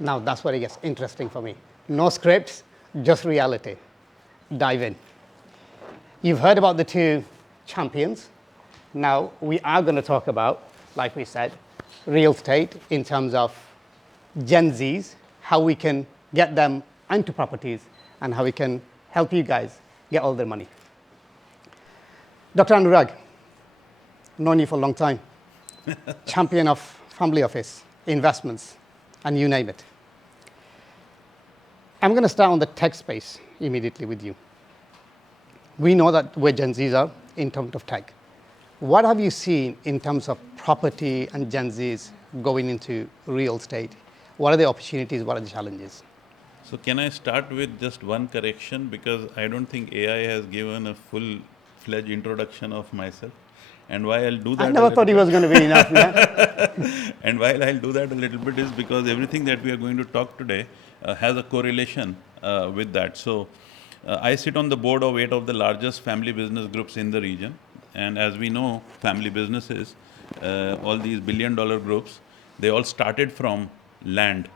Now that's where it gets interesting for me. No scripts, just reality. Dive in. You've heard about the two champions. Now we are going to talk about, like we said, real estate in terms of Gen Zs, how we can get them into properties, and how we can help you guys get all their money. Dr. Anuraag, known you for a long time, champion of family office, investments, and you name it. I'm going to start on the tech space immediately with you. We know that where Gen Zs are in terms of tech. What have you seen in terms of property and Gen Zs going into real estate? What are the opportunities? What are the challenges? So can I start with just one correction, because I don't think AI has given a full-fledged introduction of myself. And why I'll do that. I never thought it was going to be enough. Yeah? And while I'll do that a little bit is because everything that we are going to talk today has a correlation with that. So I sit on the board of 8 of the largest family business groups in the region. And as we know, family businesses, all these billion-dollar groups, they all started from land,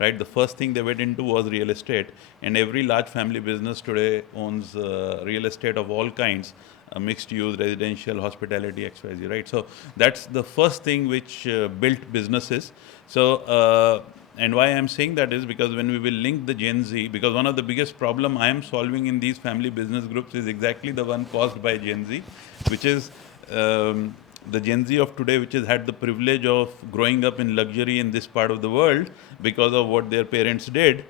right? The first thing they went into was real estate. And every large family business today owns real estate of all kinds, mixed use, residential, hospitality, XYZ, right? So that's the first thing which built businesses. So, and why I'm saying that is because when we will link the Gen Z, because one of the biggest problem I am solving in these family business groups is exactly the one caused by Gen Z, which is the Gen Z of today, which has had the privilege of growing up in luxury in this part of the world because of what their parents did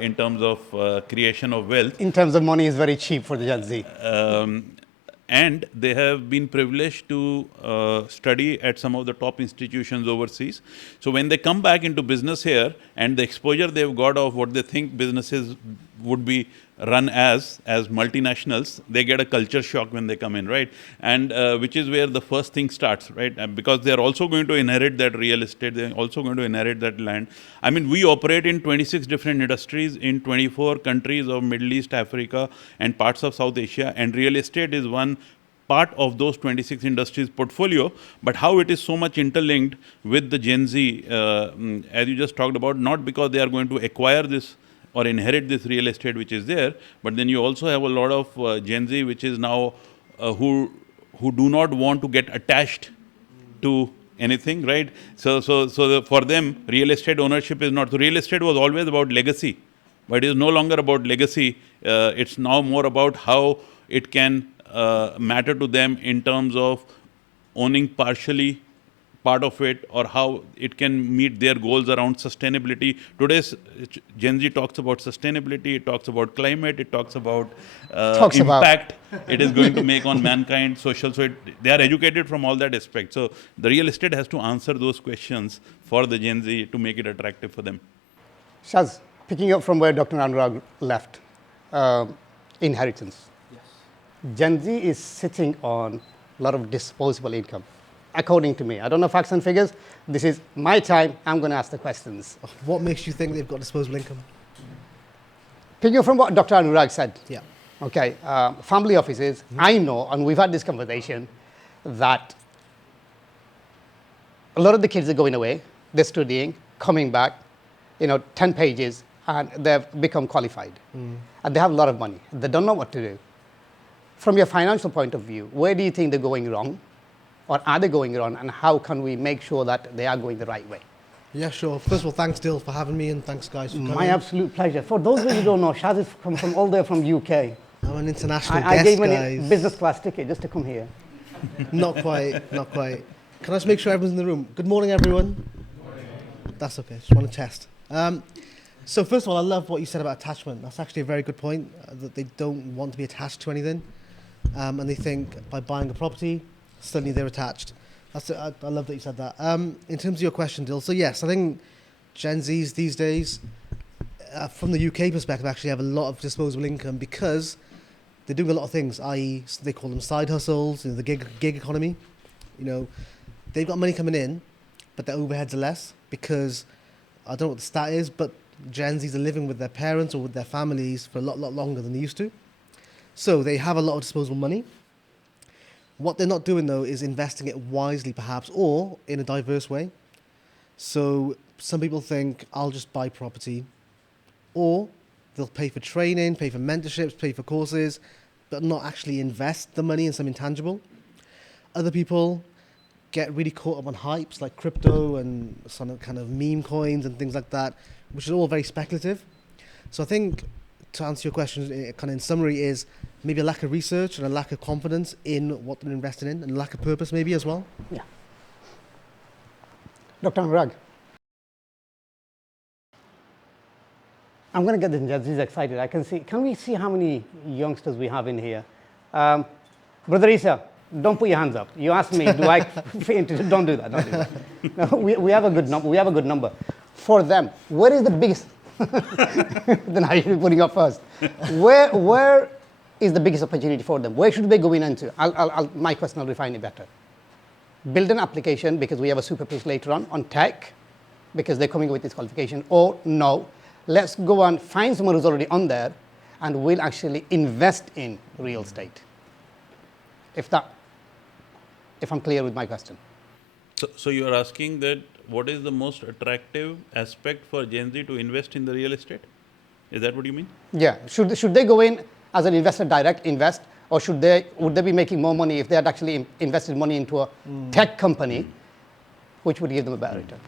in terms of creation of wealth. In terms of money, is very cheap for the Gen Z. And they have been privileged to study at some of the top institutions overseas. So when they come back into business here and the exposure they've got of what they think businesses would be run as multinationals, they get a culture shock when they come in, right? And which is where the first thing starts, right? Because they're also going to inherit that real estate, they're also going to inherit that land. I mean, we operate in 26 different industries in 24 countries of Middle East, Africa, and parts of South Asia, and real estate is one part of those 26 industries portfolio, but how it is so much interlinked with the Gen Z, as you just talked about, not because they are going to acquire this or inherit this real estate which is there, but then you also have a lot of Gen Z which is now who do not want to get attached to anything, right? So for them, real estate ownership is not. So real estate was always about legacy, but it is no longer about legacy. It's now more about how it can matter to them in terms of owning partially part of it, or how it can meet their goals around sustainability. Today's Gen Z talks about sustainability, it talks about climate, it talks about impact it is going to make on mankind, social. So they are educated from all that aspect. So the real estate has to answer those questions for the Gen Z to make it attractive for them. Shaz, picking up from where Dr. Anuraag left, inheritance. Yes. Gen Z is sitting on a lot of disposable income, according to me. I don't know facts and figures. This is my time. I'm going to ask the questions. What makes you think they've got disposable income? Picking up from what Dr. Anuraag said. Yeah. Okay, family offices, I know, and we've had this conversation, that a lot of the kids are going away, they're studying, coming back, 10 pages, and they've become qualified. And they have a lot of money. They don't know what to do. From your financial point of view, where do you think they're going wrong? Or are they going wrong? And how can we make sure that they are going the right way? Yeah, sure. First of all, thanks, Dil, for having me, and thanks, guys, for coming. My absolute pleasure. For those of you who don't know, Shaz is from all the way from UK. I'm an international I guest, gave him guys. a business class ticket just to come here. Not quite, not quite. Can I just make sure everyone's in the room? Good morning, everyone. Good morning. That's okay, just want to test. So first of all, I love what you said about attachment. That's actually a very good point, that they don't want to be attached to anything. And they think by buying a property, suddenly they're attached. I love that you said that. In terms of your question, Dil, so yes, I think Gen Zs these days, from the UK perspective, actually have a lot of disposable income because they're doing a lot of things, i.e. they call them side hustles, the gig economy. They've got money coming in, but their overheads are less because, I don't know what the stat is, but Gen Zs are living with their parents or with their families for a lot longer than they used to. So they have a lot of disposable money. What they're not doing, though, is investing it wisely, perhaps, or in a diverse way. So some people think I'll just buy property, or they'll pay for training, pay for mentorships, pay for courses, but not actually invest the money in something tangible. Other people get really caught up on hypes like crypto and some kind of meme coins and things like that, which is all very speculative. So I think, to answer your question, kind of in summary, is maybe a lack of research and a lack of confidence in what they're investing in, and a lack of purpose maybe as well. Yeah. Dr. Anuraag. I'm going to get the judges excited. I can see. Can we see how many youngsters we have in here? Brother Isa, don't put your hands up. You asked me, do I fit into? Don't do that. Don't do that. No, we have a good number. We have a good number. For them, where is the biggest? Then I should be putting up first. Where is the biggest opportunity for them? Where should they go into? My question, I'll refine it better. Build an application because we have a super pitch later on tech because they're coming with this qualification, or no, let's go and find someone who's already on there and we'll actually invest in real estate. If I'm clear with my question. So you are asking that what is the most attractive aspect for Gen Z to invest in the real estate? Is that what you mean? Yeah. Should they go in as an investor, direct invest, or would they be making more money if they had actually invested money into a tech company, which would give them a better return?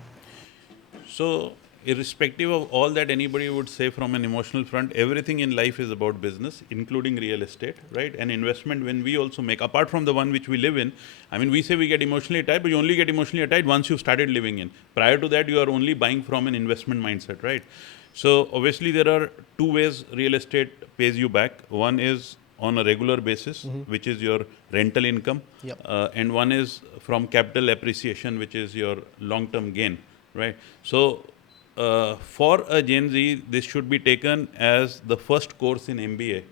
So, irrespective of all that anybody would say from an emotional front, everything in life is about business, including real estate, right? And investment, when we also make, apart from the one which we live in, I mean, we say we get emotionally attached, but you only get emotionally attached once you've started living in. Prior to that, you are only buying from an investment mindset, right? So, obviously, there are two ways real estate pays you back. One is on a regular basis, which is your rental income. Yep. And one is from capital appreciation, which is your long-term gain, right? So, for a Gen Z, this should be taken as the first course in MBA,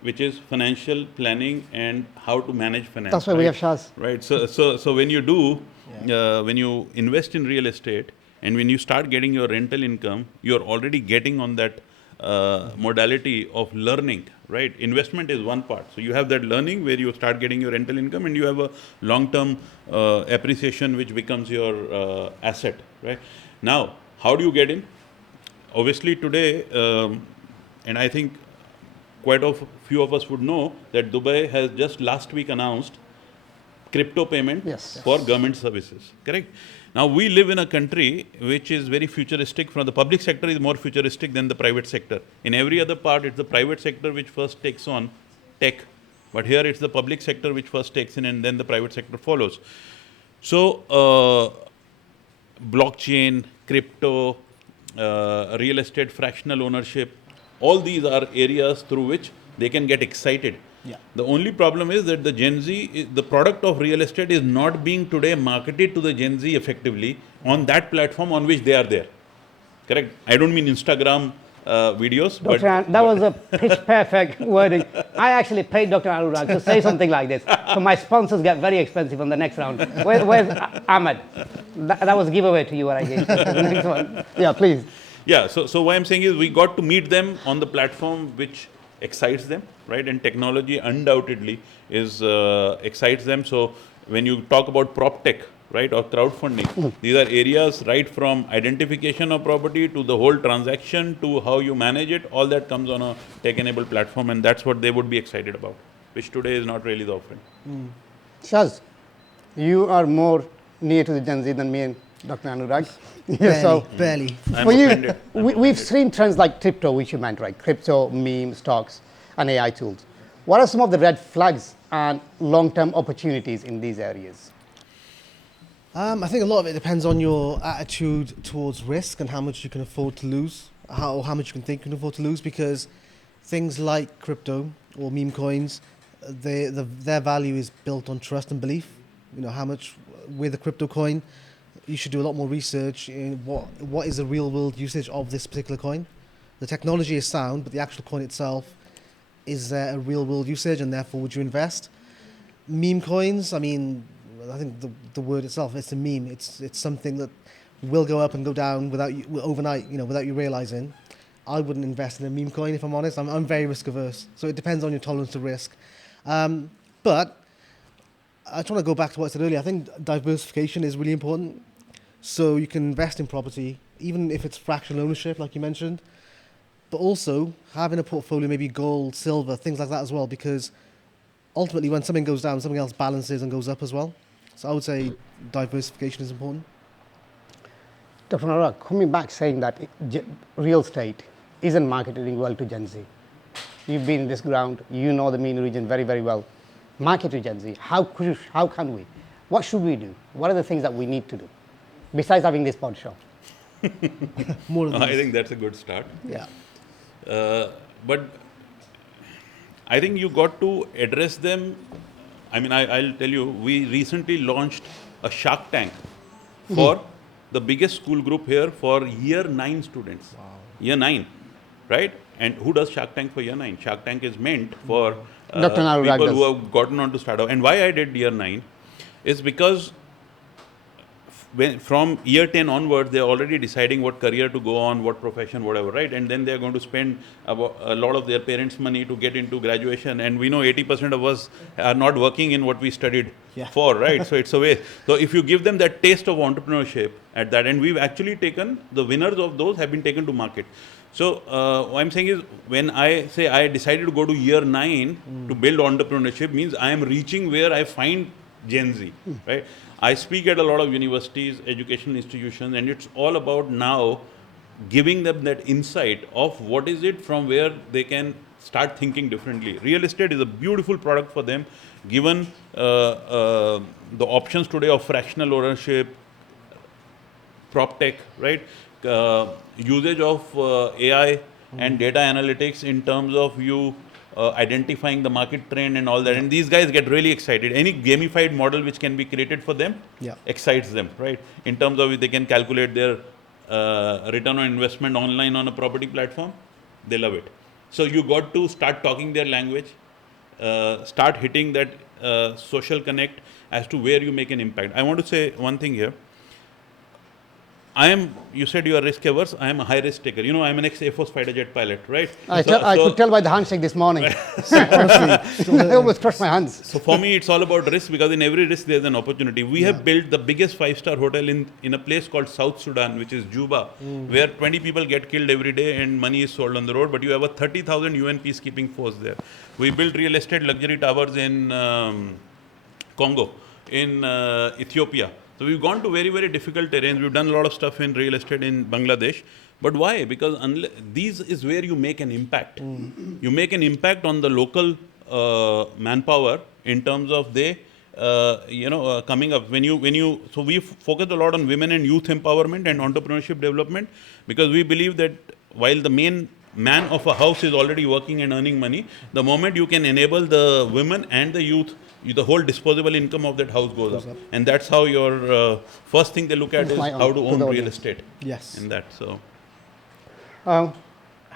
which is financial planning and how to manage finance. That's why we have Shaz. Right. So when you do, when you invest in real estate and when you start getting your rental income, you're already getting on that modality of learning, right? Investment is one part. So you have that learning where you start getting your rental income and you have a long-term appreciation which becomes your asset, right? Now, how do you get in? Obviously today, and I think quite a few of us would know that Dubai has just last week announced crypto payment for government services, correct? Now, we live in a country which is very futuristic. From the public sector is more futuristic than the private sector. In every other part, it's the private sector which first takes on tech. But here, it's the public sector which first takes in and then the private sector follows. So, blockchain, crypto, real estate, fractional ownership, all these are areas through which they can get excited. Yeah. The only problem is that the Gen Z, the product of real estate is not being today marketed to the Gen Z effectively on that platform on which they are there. Correct? I don't mean Instagram videos. Dr. That was a pitch perfect wording. I actually paid Dr. Anuraag to say something like this. So my sponsors get very expensive on the next round. Where's Ahmed? That was a giveaway to you what I gave. The next one. Yeah, please. Yeah, so what I'm saying is we got to meet them on the platform which excites them, right? And technology undoubtedly is excites them. So when you talk about PropTech, right, or crowdfunding, these are areas right from identification of property to the whole transaction to how you manage it. All that comes on a tech-enabled platform, and that's what they would be excited about, which today is not really the offering. Shaz, you are more near to the Gen Z than me and Dr. Anuraag. Barely. I'm For you, offended. we've seen trends like crypto, which you meant, right? Crypto, meme, stocks, and AI tools. What are some of the red flags and long-term opportunities in these areas? I think a lot of it depends on your attitude towards risk and how much you can afford to lose, how much you can think you can afford to lose, because things like crypto or meme coins, their value is built on trust and belief. You know, how much with a crypto coin, you should do a lot more research in what is the real world usage of this particular coin. The technology is sound, but the actual coin itself, is there a real world usage, and therefore would you invest? Meme coins, I mean, I think the word itself, it's a meme. It's something that will go up and go down without you, overnight, without you realizing. I wouldn't invest in a meme coin, if I'm honest. I'm very risk averse. So it depends on your tolerance to risk. But I just want to go back to what I said earlier. I think diversification is really important. So you can invest in property, even if it's fractional ownership, like you mentioned, but also having a portfolio, maybe gold, silver, things like that as well, because ultimately when something goes down, something else balances and goes up as well. So I would say diversification is important. Dr. Anuraag, coming back saying that real estate isn't marketing well to Gen Z. You've been in this ground, you know the MENA region very, very well. Market to Gen Z, how can we? What should we do? What are the things that we need to do? Besides having this pod show. More of I these. think that's a good start. Yeah. But I think you got to address them. I mean, I'll tell you, we recently launched a Shark Tank for the biggest school group here for year 9 students. Wow. Year 9, right? And who does Shark Tank for year 9? Shark Tank is meant for Dr. Anuraag people does. who have gotten on to startup. And why I did year 9 is because from year 10 onwards, they're already deciding what career to go on, what profession, whatever, right? And then they're going to spend a lot of their parents' money to get into graduation. And we know 80% of us are not working in what we studied for, right? So it's a waste. So if you give them that taste of entrepreneurship at that, and we've actually taken, the winners of those have been taken to market. So what I'm saying is, when I say I decided to go to year 9 to build entrepreneurship, means I am reaching where I find Gen Z, right? I speak at a lot of universities, educational institutions, and it's all about now giving them that insight of what is it from where they can start thinking differently. Real estate is a beautiful product for them, given the options today of fractional ownership, PropTech, right? Usage of AI and data analytics in terms of you identifying the market trend and all that. And these guys get really excited. Any gamified model which can be created for them excites them, right? In terms of if they can calculate their return on investment online on a property platform, they love it. So you got to start talking their language, start hitting that social connect as to where you make an impact. I want to say one thing here. You said you are risk averse, I am a high risk taker. You know, I'm an ex-Air Force fighter jet pilot, right? I could tell by the handshake this morning. Honestly, I almost crushed my hands. So for me, it's all about risk, because in every risk, there's an opportunity. We have built the biggest 5-star hotel in a place called South Sudan, which is Juba, where 20 people get killed every day and money is sold on the road, but you have a 30,000 UN peacekeeping force there. We built real estate luxury towers in Congo, in Ethiopia. So we've gone to very, very difficult terrains. We've done a lot of stuff in real estate in Bangladesh. But why? Because these is where you make an impact. You make an impact on the local manpower in terms of they, coming up. So we focus a lot on women and youth empowerment and entrepreneurship development, because we believe that while the main man of a house is already working and earning money, the moment you can enable the women and the youth, the whole disposable income of that house goes up. And that's how your first thing they look at is how to own real estate. Yes. In that, so. How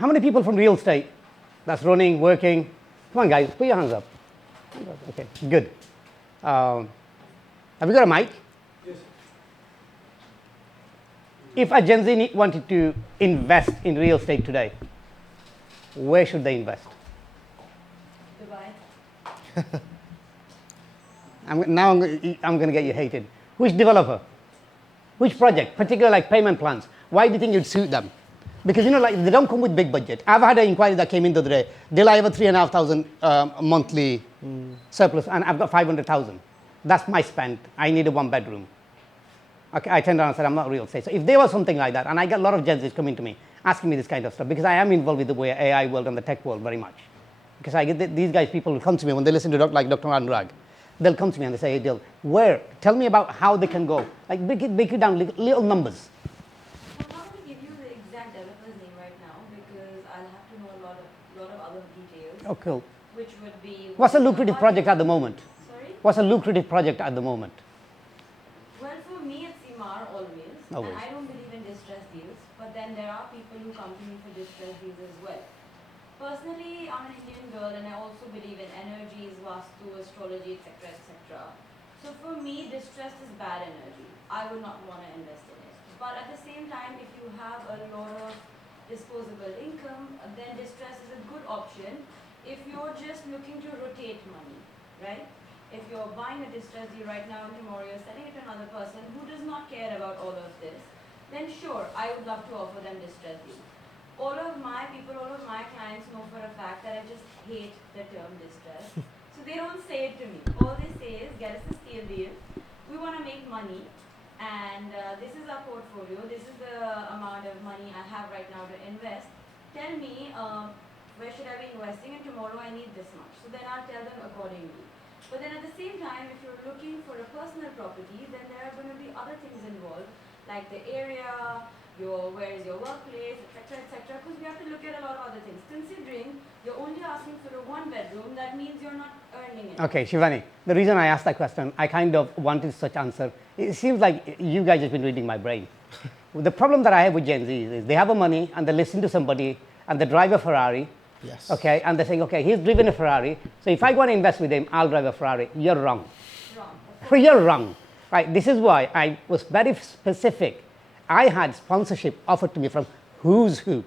many people from real estate that's running, working? Come on, guys, put your hands up. Okay, good. Have you got a mic? Yes. If a Gen Z wanted to invest in real estate today, where should they invest? Dubai. I'm going to get you hated. Which developer? Which project? Particularly like payment plans. Why do you think you'd suit them? Because, like they don't come with big budget. I've had an inquiry that came in the other day. They'll have a 3,500 monthly surplus, and I've got 500,000. That's my spend. I need a 1-bedroom. Okay, I turned around and said, I'm not real estate. So if there was something like that, and I get a lot of Gen Zs coming to me, asking me this kind of stuff, because I am involved with the AI world and the tech world very much. Because I get these guys, people who come to me when they listen to like Dr. Anuraag. They'll come to me and they say, hey, Dil, tell me about how they can go. Like, break it down, little numbers. I'm not going to give you the exact developer's name right now, because I'll have to know a lot of other details. Oh, cool. Which would be... What's a lucrative project at the moment? Sorry? What's a lucrative project at the moment? Well, for me, it's Imar always. Always. And I don't believe in distressed deals, but then there are people who come to me for distressed deals as well. Personally, I'm an Indian girl, and I also believe in energies, vastu, astrology, etc., etc. So for me, distress is bad energy. I would not want to invest in it. But at the same time, if you have a lot of disposable income, then distress is a good option if you're just looking to rotate money, right? If you're buying a distressed deal right now and tomorrow you're selling it to another person who does not care about all of this, then sure, I would love to offer them distressed deal. All of my people, all of my clients know for a fact that I just hate the term distress. So they don't say it to me. All they say is, get us a steal deal. We want to make money. And this is our portfolio. This is the amount of money I have right now to invest. Tell me, where should I be investing? And tomorrow I need this much. So then I'll tell them accordingly. But then at the same time, if you're looking for a personal property, then there are going to be other things involved, like the area, where is your workplace, etc., etc. Because we have to look at a lot of other things. Considering you're only asking for a 1 bedroom, that means you're not earning it. Okay, Shivani, the reason I asked that question, I kind of wanted such answer. It seems like you guys have been reading my brain. The problem that I have with Gen Z is they have a money and they listen to somebody and they drive a Ferrari. Yes. Okay, and they're saying, okay, he's driven a Ferrari, so if I want to invest with him, I'll drive a Ferrari. You're wrong. Wrong. You're wrong. Right, this is why I was very specific. I had sponsorship offered to me from who's who.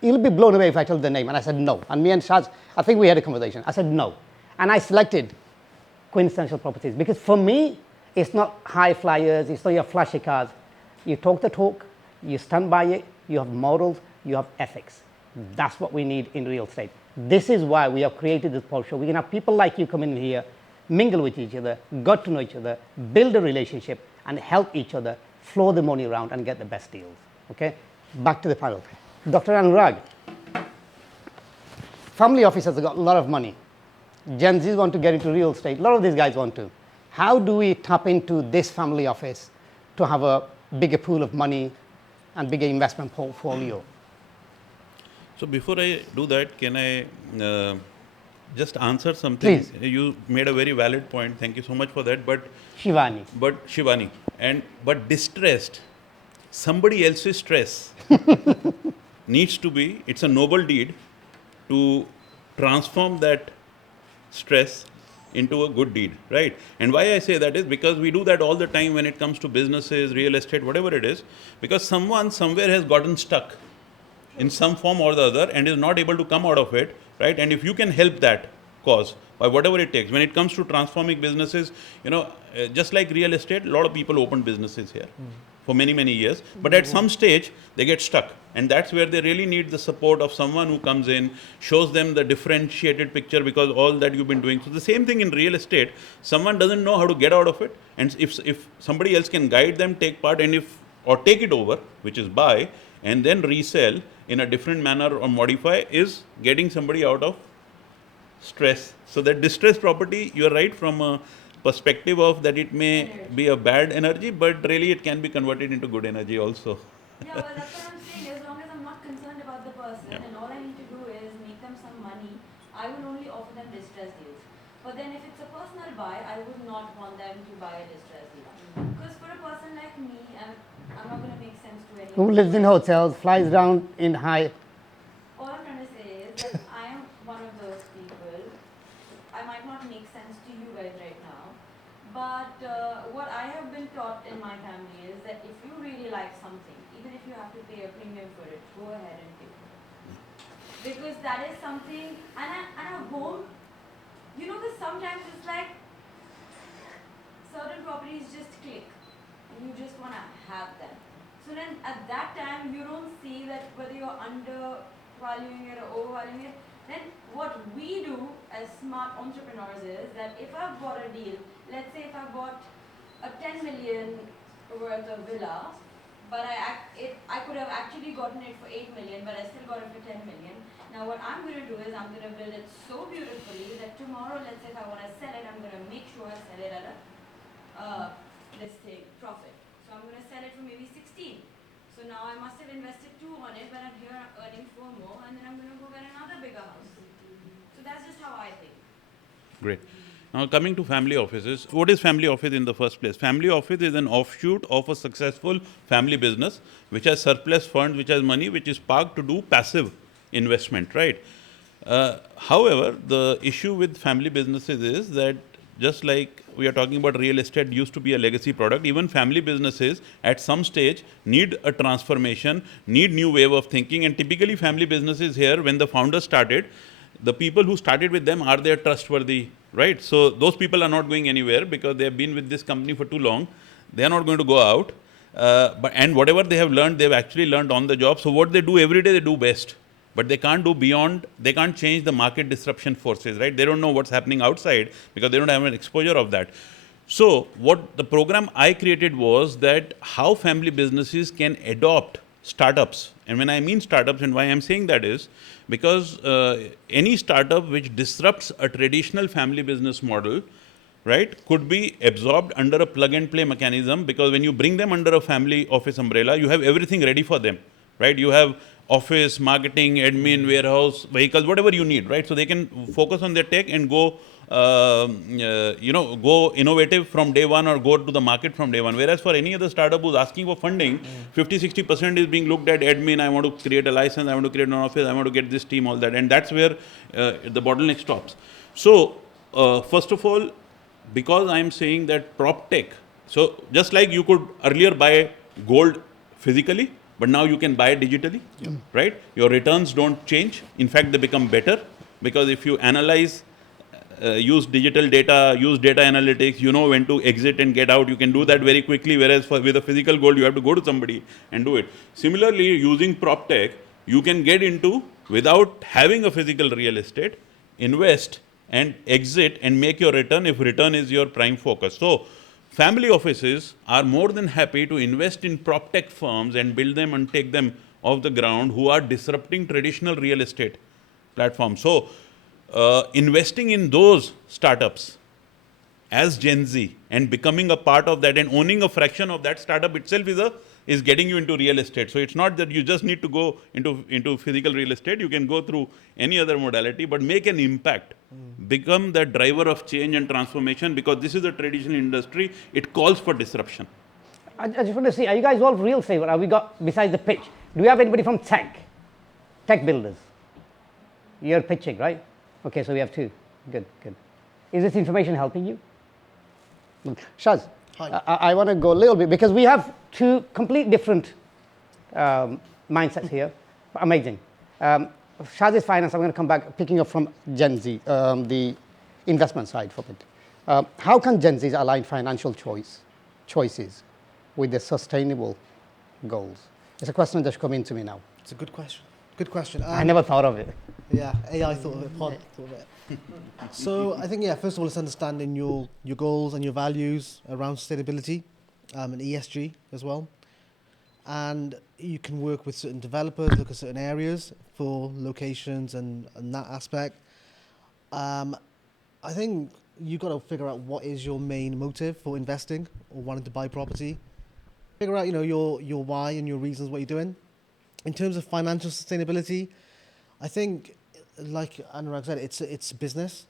You'll be blown away if I tell the name. And I said no. And me and Shaz, I think we had a conversation. I said no. And I selected quintessential properties because for me, it's not high flyers, it's not your flashy cars. You talk the talk, you stand by it, you have morals, you have ethics. That's what we need in real estate. This is why we have created this poll show. We can have people like you come in here, mingle with each other, got to know each other, build a relationship, and help each other flow the money around and get the best deals. Okay? Back to the panel. Dr. Anuraag, family offices have got a lot of money. Gen Zs want to get into real estate. A lot of these guys want to. How do we tap into this family office to have a bigger pool of money and bigger investment portfolio? So before I do that, can I just answer something? Please. You made a very valid point. Thank you so much for that. But Shivani. Shivani, but distressed, somebody else's stress needs to be, it's a noble deed to transform that stress into a good deed, right? And why I say that is because we do that all the time when it comes to businesses, real estate, whatever it is, because someone somewhere has gotten stuck in some form or the other and is not able to come out of it, right? And if you can help that cause by whatever it takes, when it comes to transforming businesses, just like real estate, a lot of people open businesses here for many, many years, but at some stage they get stuck. And that's where they really need the support of someone who comes in, shows them the differentiated picture because all that you've been doing. So the same thing in real estate, someone doesn't know how to get out of it. And if somebody else can guide them, take part, or take it over, which is buy, and then resell in a different manner or modify, is getting somebody out of stress. So that distressed property, you're right, from a perspective of that it may be a bad energy, but really it can be converted into good energy also. Yeah, well, that's what I'm saying. As long as I'm not concerned about the person and all I need to do is make them some money, I will only offer them distressed deals. But then if it's a personal buy, I would not want them to buy a distressed deal. Because for a person like me, I'm not going to make sense to anyone. Who lives in hotels, flies around in high. All I'm trying to say is that I am one of those people. I might not make sense to you guys right now, but what I have been taught in my family is that if you really like something, even if you have to pay a premium for it, go ahead and pay for it. Because that is something, and a home, because sometimes it's like certain properties just click, and you just want to have them. So then at that time, you don't see that whether you're undervaluing it or overvaluing it. Then what we do as smart entrepreneurs is that if I've bought a deal, let's say if I bought a 10 million worth of villa, but I could have actually gotten it for 8 million, but I still got it for 10 million. Now what I'm going to do is I'm going to build it so beautifully that tomorrow, let's say if I want to sell it, I'm going to make sure I sell it at a, profit. So I'm going to sell it for maybe 16. So now I must have invested 2 on it, but I'm here earning 4 more, and then I'm going to go get another bigger house. So that's just how I think. Great. Now coming to family offices, what is family office in the first place? Family office is an offshoot of a successful family business which has surplus funds, which has money, which is parked to do passive investment, right? However, the issue with family businesses is that just like we are talking about real estate used to be a legacy product, even family businesses at some stage need a transformation, need new way of thinking. And typically family businesses here, when the founders started, the people who started with them, are they a trustworthy right? So those people are not going anywhere because they have been with this company for too long. They are not going to go out. And whatever they have learned, they've actually learned on the job. So what they do every day, they do best. But they can't do beyond, they can't change the market disruption forces, right? They don't know what's happening outside because they don't have an exposure of that. So what the program I created was that how family businesses can adopt startups. And when I mean startups, and why I'm saying that is because any startup which disrupts a traditional family business model, right, could be absorbed under a plug and play mechanism, because when you bring them under a family office umbrella, you have everything ready for them, right? You have office, marketing, admin, warehouse, vehicles, whatever you need, right? So they can focus on their tech and go, go innovative from day one or go to the market from day one. Whereas for any other startup who's asking for funding, 50-60% is being looked at admin. I want to create a license, I want to create an office, I want to get this team, all that. And that's where the bottleneck stops. So first of all, because I'm saying that PropTech, so just like you could earlier buy gold physically, but now you can buy it digitally, right? Your returns don't change. In fact, they become better, because if you analyze, use digital data, use data analytics, you know when to exit and get out. You can do that very quickly, whereas with a physical gold, you have to go to somebody and do it. Similarly, using PropTech, you can get into, without having a physical real estate, invest and exit and make your return if return is your prime focus. So family offices are more than happy to invest in PropTech firms and build them and take them off the ground who are disrupting traditional real estate platforms. So investing in those startups as Gen Z and becoming a part of that and owning a fraction of that startup itself is getting you into real estate. So it's not that you just need to go into physical real estate. You can go through any other modality, but make an impact. Become the driver of change and transformation, because this is a traditional industry. It calls for disruption. I just want to see, are you guys all real estate? Have we got, besides the pitch, do we have anybody from tech builders? You're pitching, right? Okay, so we have two. Good, good. Is this information helping you? Shaz, Hi. I want to go a little bit, because we have two complete different mindsets here. Amazing. Shaz is finance. I'm going to come back, picking up from Gen Z, the investment side for it. How can Gen Zs align financial choices with their sustainable goals? It's a question that's coming to me now. It's a good question. Good question. I never thought of it. Yeah, AI thought of it, Pod thought of it. So I think, first of all, it's understanding your goals and your values around sustainability and ESG as well. And you can work with certain developers, look at certain areas for locations and that aspect. I think you've got to figure out what is your main motive for investing or wanting to buy property. Figure out, your why and your reasons what you're doing. In terms of financial sustainability, I think, like Anuraag said, it's business.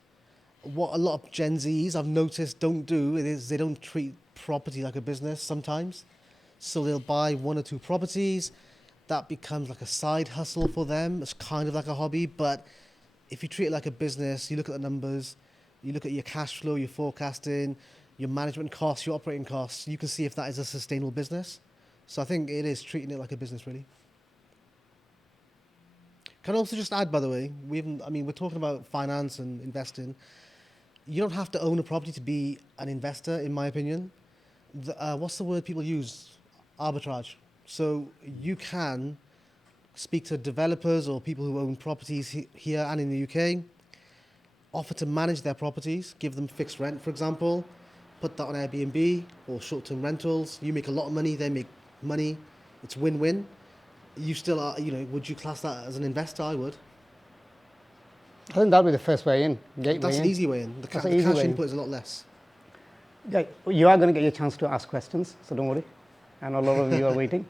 What a lot of Gen Zs I've noticed don't do is they don't treat property like a business sometimes. So they'll buy one or two properties. That becomes like a side hustle for them. It's kind of like a hobby. But if you treat it like a business, you look at the numbers, you look at your cash flow, your forecasting, your management costs, your operating costs, you can see if that is a sustainable business. So I think it is treating it like a business, really. Can I also just add, by the way, we're talking about finance and investing. You don't have to own a property to be an investor, in my opinion. What's the word people use? Arbitrage. So you can speak to developers or people who own properties here and in the UK, offer to manage their properties, give them fixed rent, for example, put that on Airbnb or short-term rentals. You make a lot of money, they make money. It's win-win. You still are, would you class that as an investor? I would. I think that'll be the first way in. That's an easy way in. The cash input is a lot less. Yeah, you are going to get your chance to ask questions, so don't worry. And a lot of you are waiting.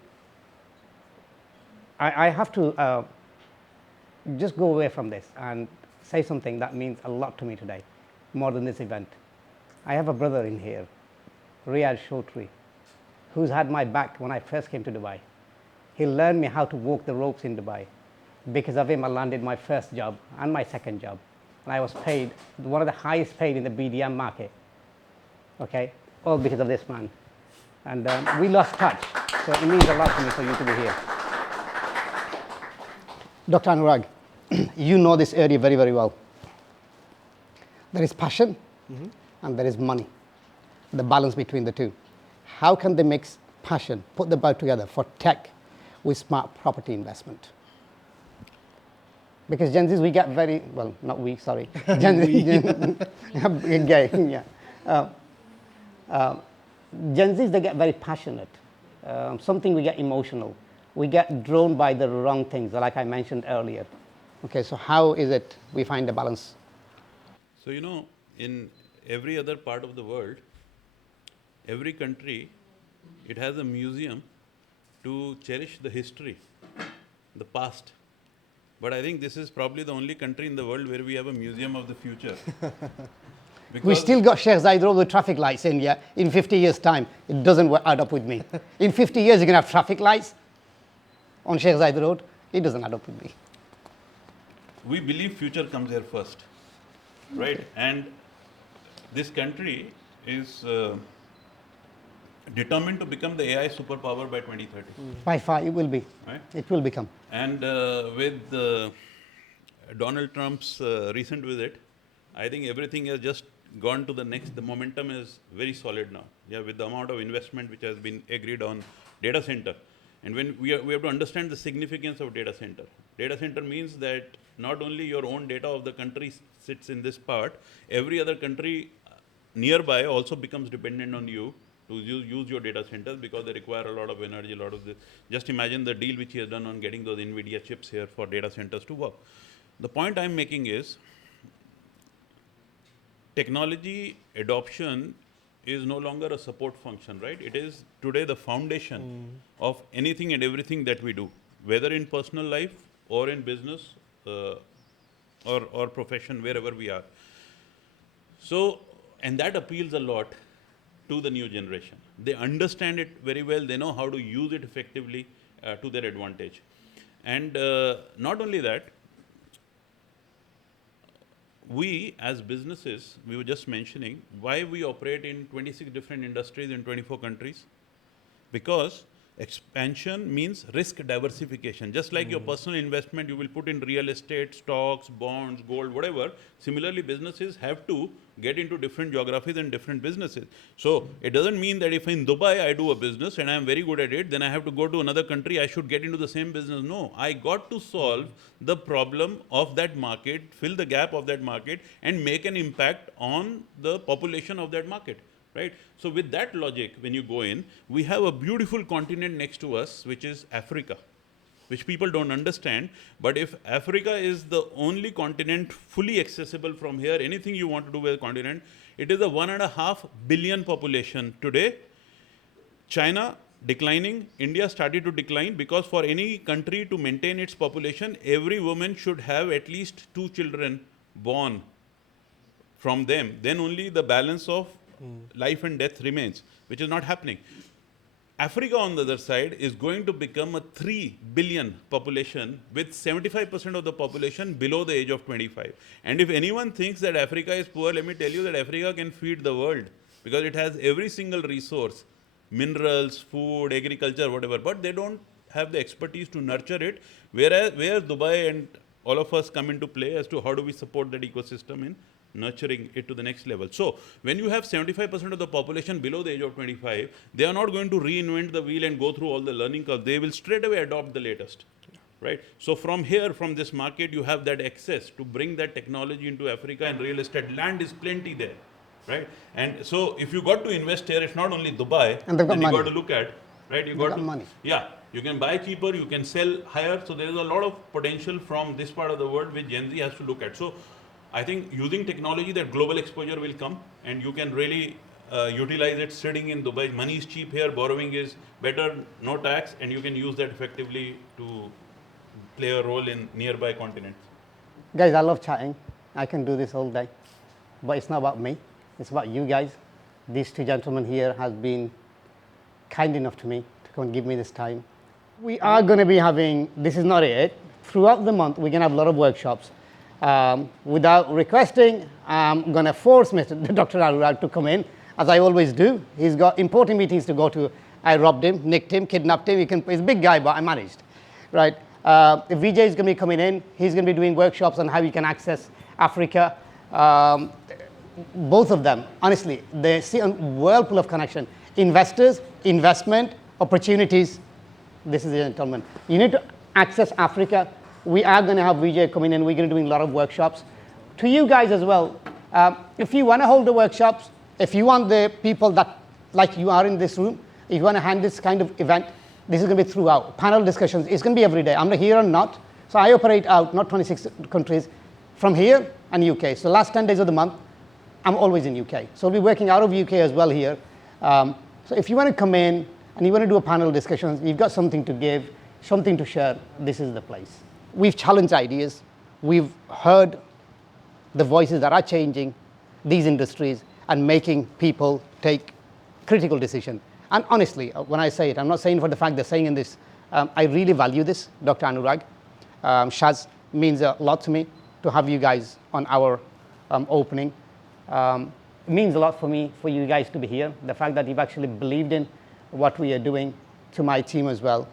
I have to just go away from this and say something that means a lot to me today, more than this event. I have a brother in here, Riyad Chaudhry, who's had my back when I first came to Dubai. He learned me how to walk the ropes in Dubai. Because of him, I landed my first job and my second job. And I was paid, one of the highest paid in the BDM market. Okay, all because of this man. And we lost touch, so it means a lot to me for you to be here. Dr. Anuraag, you know this area very, very well. There is passion, and there is money, the balance between the two. How can they mix passion, put the both together for tech with smart property investment? Because Gen Zs, we get very, well, not we, sorry. Gen yeah. Gen Zs, they get very passionate. Something we get emotional. We get drawn by the wrong things, like I mentioned earlier. Okay, so how is it we find the balance? So, you know, in every other part of the world, every country, it has a museum to cherish the history, the past. But I think this is probably the only country in the world where we have a museum of the future. We still got Shazad Road with traffic lights in, yeah. In 50 years' time, it doesn't add up with me. In 50 years, you're going to have traffic lights on Shazad Road. It doesn't add up with me. We believe future comes here first, right? And this country is determined to become the AI superpower by 2030. By far, it will be. Right? It will become. And with Donald Trump's recent visit, I think everything has just gone to the next. The momentum is very solid now. Yeah, with the amount of investment which has been agreed on data center. And when we have to understand the significance of data center. Data center means that not only your own data of the country sits in this part, every other country nearby also becomes dependent on you to use your data centers because they require a lot of energy, a lot of this. Just imagine the deal which he has done on getting those NVIDIA chips here for data centers to work. The point I'm making is technology adoption is no longer a support function, right? It is today the foundation of anything and everything that we do, whether in personal life or in business or profession, wherever we are. So, and that appeals a lot to the new generation. They understand it very well. They know how to use it effectively to their advantage. And not only that, we as businesses, we were just mentioning why we operate in 26 different industries in 24 countries. Because expansion means risk diversification. Just like your personal investment, you will put in real estate, stocks, bonds, gold, whatever. Similarly, businesses have to get into different geographies and different businesses. So it doesn't mean that if in Dubai I do a business and I'm very good at it, then I have to go to another country, I should get into the same business. No, I got to solve the problem of that market, fill the gap of that market, and make an impact on the population of that market. Right? So with that logic, when you go in, we have a beautiful continent next to us, which is Africa, which people don't understand. But if Africa is the only continent fully accessible from here, anything you want to do with the continent, it is a 1.5 billion population today. China declining, India started to decline because for any country to maintain its population, every woman should have at least 2 children born from them. Then only the balance of life and death remains, which is not happening. Africa, on the other side, is going to become a 3 billion population with 75% of the population below the age of 25. And if anyone thinks that Africa is poor, let me tell you that Africa can feed the world because it has every single resource, minerals, food, agriculture, whatever, but they don't have the expertise to nurture it, where Dubai and all of us come into play as to how do we support that ecosystem in nurturing it to the next level. So when you have 75% of the population below the age of 25, they are not going to reinvent the wheel and go through all the learning curve. They will straight away adopt the latest, right? So from here, from this market, you have that access to bring that technology into Africa and real estate. Land is plenty there, right? And so if you got to invest here, it's not only Dubai, and they've got then you money. got to look at, right? You got money. Yeah, you can buy cheaper, you can sell higher. So there is a lot of potential from this part of the world which Gen Z has to look at. So I think using technology, that global exposure will come and you can really utilize it sitting in Dubai. Money is cheap here, borrowing is better, no tax, and you can use that effectively to play a role in nearby continents. Guys, I love chatting. I can do this all day. But it's not about me. It's about you guys. These two gentlemen here have been kind enough to me to come and give me this time. We are going to be having, this is not it, throughout the month we're going to have a lot of workshops. Without requesting, I'm going to force Dr. Anuraag to come in, as I always do. He's got important meetings to go to. I robbed him, nicked him, kidnapped him. He's a big guy, but I managed, right? Vijay is going to be coming in. He's going to be doing workshops on how you can access Africa. both of them, honestly, they see a whirlpool of connection. Investors, investment, opportunities. This is the gentleman. You need to access Africa. We are going to have Vijay coming in. We're going to be doing a lot of workshops. To you guys as well, if you want to hold the workshops, if you want the people that, like you are in this room, if you want to hand this kind of event, this is going to be throughout. Panel discussions, it's going to be every day. I'm not here or not. So I operate out, not 26 countries, from here and UK. So last 10 days of the month, I'm always in UK. So we'll be working out of UK as well here. So if you want to come in and you want to do a panel discussions, you've got something to give, something to share, this is the place. We've challenged ideas. We've heard the voices that are changing these industries and making people take critical decisions. And honestly, when I say it, I'm not saying for the fact they're saying in this. I really value this, Dr. Anuraag. Shaz, means a lot to me to have you guys on our opening. It means a lot for me, for you guys to be here. The fact that you've actually believed in what we are doing, to my team as well.